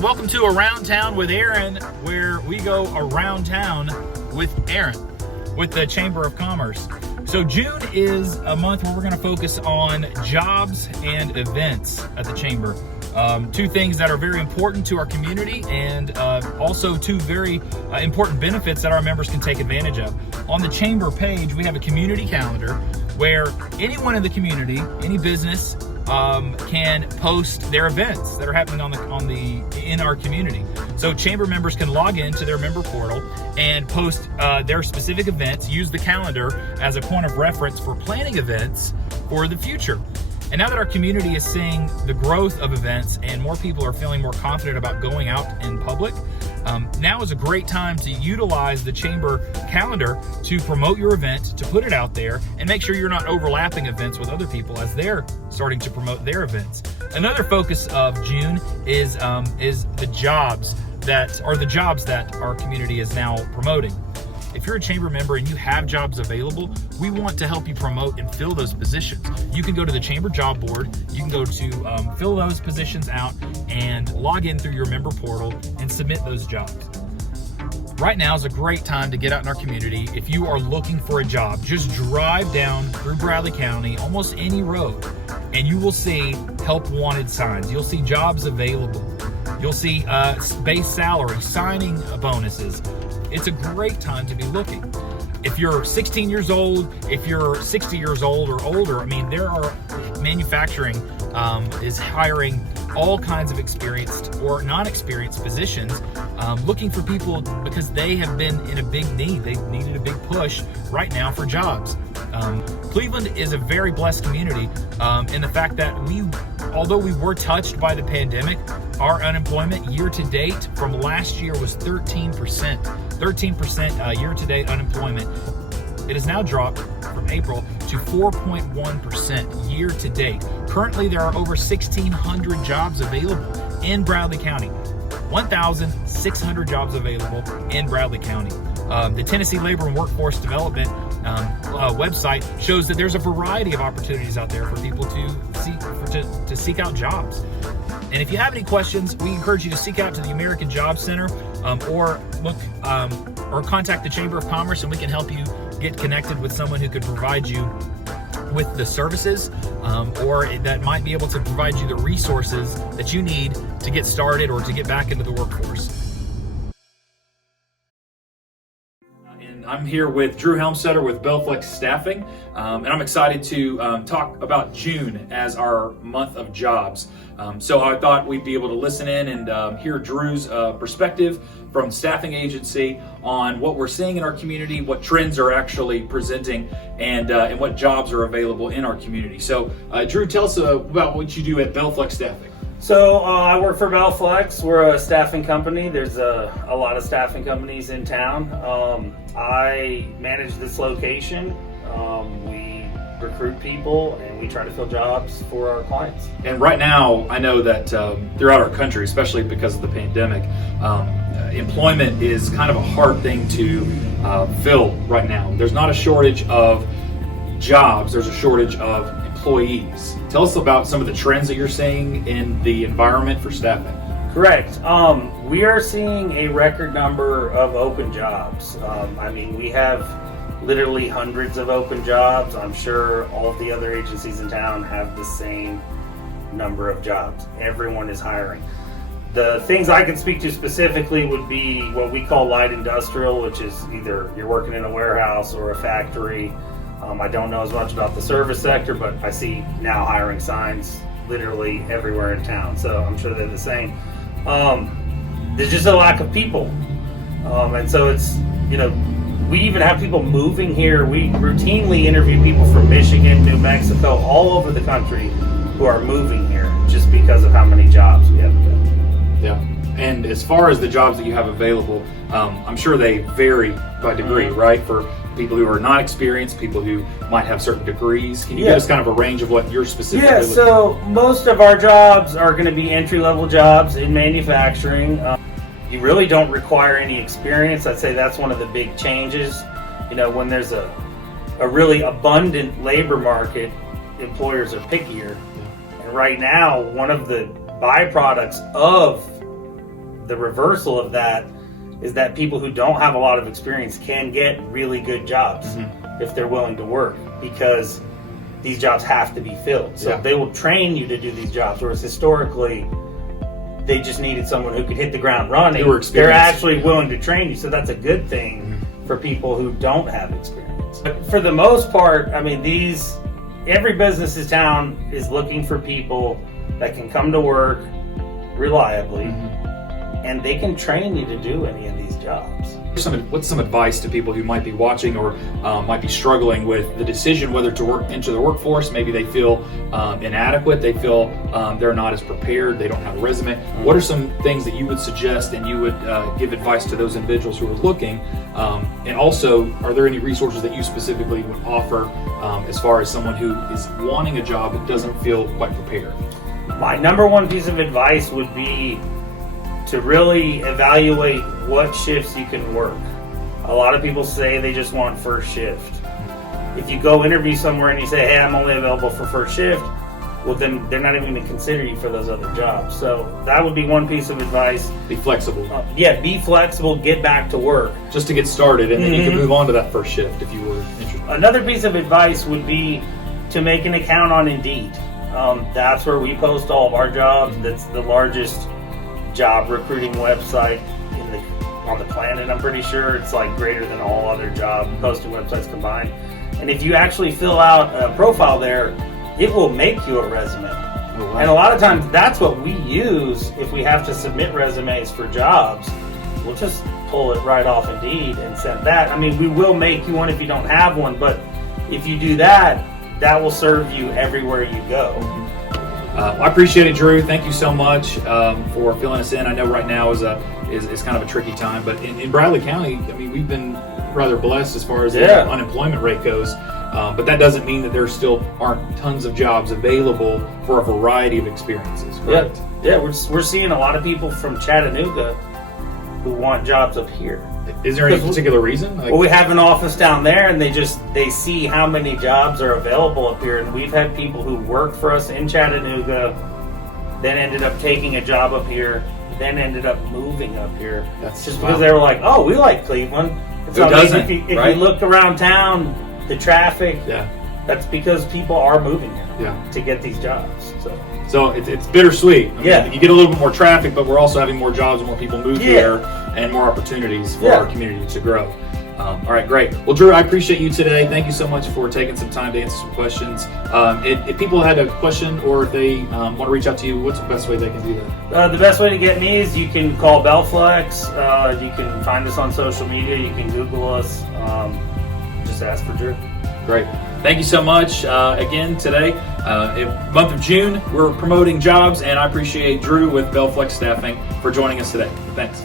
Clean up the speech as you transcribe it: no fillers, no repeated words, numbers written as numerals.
Welcome to Around Town with Aaron, where we go around town with Aaron, with the Chamber of Commerce. So June is a month where we're going to focus on jobs and events at the Chamber. Two things that are very important to our community, and also two very important benefits that our members can take advantage of. On the Chamber page, we have a community calendar where anyone in the community, any business, can post their events that are happening in our community. So Chamber members can log into their member portal and post their specific events, use the calendar as a point of reference for planning events for the future. And now that our community is seeing the growth of events and more people are feeling more confident about going out in public, now is a great time to utilize the Chamber calendar to promote your event, to put it out there, and make sure you're not overlapping events with other people as they're starting to promote their events. Another focus of June is the jobs that our community is now promoting. If you're a Chamber member and you have jobs available, we want to help you promote and fill those positions. You can go to the Chamber job board, you can go to fill those positions out and log in through your member portal and submit those jobs. Right now is a great time to get out in our community. If you are looking for a job, just drive down through Bradley County, almost any road, and you will see help wanted signs. You'll see jobs available. You'll see base salary, signing bonuses. It's a great time to be looking. If you're 16 years old, if you're 60 years old or older, I mean, manufacturing is hiring all kinds of experienced or non-experienced positions, looking for people because they have been in a big need. They've needed a big push right now for jobs. Cleveland is a very blessed community in the fact that although we were touched by the pandemic, our unemployment year to date from last year was 13%. 13% year to date unemployment. It has now dropped from April to 4.1% year to date. Currently, there are over 1,600 jobs available in Bradley County. 1,600 jobs available in Bradley County. The Tennessee Labor and Workforce Development website shows that there's a variety of opportunities out there for people to seek out jobs. And if you have any questions, we encourage you to seek out to the American Job Center or contact the Chamber of Commerce, and we can help you get connected with someone who could provide you with the services or that might be able to provide you the resources that you need to get started or to get back into the workforce. I'm here with Drew Helmstetter with Belflex Staffing, and I'm excited to talk about June as our month of jobs. So I thought we'd be able to listen in and hear Drew's perspective from staffing agency on what we're seeing in our community, what trends are actually presenting, and what jobs are available in our community. So Drew, tell us about what you do at Belflex Staffing. So I work for Belflex. We're a staffing company. There's a lot of staffing companies in town. I manage this location. We recruit people and we try to fill jobs for our clients. And right now, I know that throughout our country, especially because of the pandemic, employment is kind of a hard thing to fill right now. There's not a shortage of jobs, there's a shortage of employees. Tell us about some of the trends that you're seeing in the environment for staffing. Correct. We are seeing a record number of open jobs. We have literally hundreds of open jobs. I'm sure all of the other agencies in town have the same number of jobs. Everyone is hiring. The things I can speak to specifically would be what we call light industrial, which is either you're working in a warehouse or a factory. I don't know as much about the service sector, but I see now hiring signs literally everywhere in town, so I'm sure they're the same. There's just a lack of people, and so it's, we even have people moving here. We routinely interview people from Michigan, New Mexico, all over the country who are moving here just because of how many jobs we have available. Yeah. And as far as the jobs that you have available, I'm sure they vary by degree, right? For people who are not experienced, people who might have certain degrees. Can you give us kind of a range of what you're specifically looking for? So most of our jobs are going to be entry-level jobs in manufacturing. You really don't require any experience. I'd say that's one of the big changes. When there's a really abundant labor market, employers are pickier. And right now, one of the byproducts of the reversal of that is that people who don't have a lot of experience can get really good jobs if they're willing to work, because these jobs have to be filled. So they will train you to do these jobs, whereas historically they just needed someone who could hit the ground running. They're actually willing to train you, so that's a good thing for people who don't have experience. But for the most part, I mean, every business in town is looking for people that can come to work reliably, and they can train you to do any of these jobs. What's some advice to people who might be watching or might be struggling with the decision whether to enter the workforce? Maybe they feel inadequate, they feel they're not as prepared, they don't have a resume. What are some things that you would suggest and you would give advice to those individuals who are looking? And also, are there any resources that you specifically would offer as far as someone who is wanting a job but doesn't feel quite prepared? My number one piece of advice would be to really evaluate what shifts you can work. A lot of people say they just want first shift. If you go interview somewhere and you say, hey, I'm only available for first shift, well, then they're not even going to consider you for those other jobs. So that would be one piece of advice. Be flexible. Be flexible, get back to work. Just to get started, and then you can move on to that first shift if you were interested. Another piece of advice would be to make an account on Indeed. That's where we post all of our jobs. That's the largest job recruiting website on the planet. I'm pretty sure it's like greater than all other job posting websites combined. And if you actually fill out a profile there, it will make you a resume. Oh, wow. And a lot of times that's what we use if we have to submit resumes for jobs. We'll just pull it right off Indeed and send that. I mean, we will make you one if you don't have one, but if you do that, that will serve you everywhere you go. I appreciate it, Drew. Thank you so much for filling us in. I know right now is kind of a tricky time, but in Bradley County, I mean, we've been rather blessed as far as the unemployment rate goes. But that doesn't mean that there still aren't tons of jobs available for a variety of experiences. Correct? Yeah. We're seeing a lot of people from Chattanooga who want jobs up here. Is there any particular reason? Well, we have an office down there, and they see how many jobs are available up here. And we've had people who work for us in Chattanooga, then ended up taking a job up here, then ended up moving up here. That's just because they were like, "Oh, we like Cleveland." So if you look around town, the traffic, that's because people are moving here to get these jobs. So it's bittersweet. I mean, you get a little bit more traffic, but we're also having more jobs and more people move here and more opportunities for our community to grow. All right, great. Well, Drew, I appreciate you today. Thank you so much for taking some time to answer some questions. If people had a question or if they want to reach out to you, what's the best way they can do that? The best way to get me is you can call BellFlex. You can find us on social media. You can Google us. Just ask for Drew. Great. Thank you so much. Again, today, month of June, we're promoting jobs, and I appreciate Drew with BellFlex Staffing for joining us today. Thanks.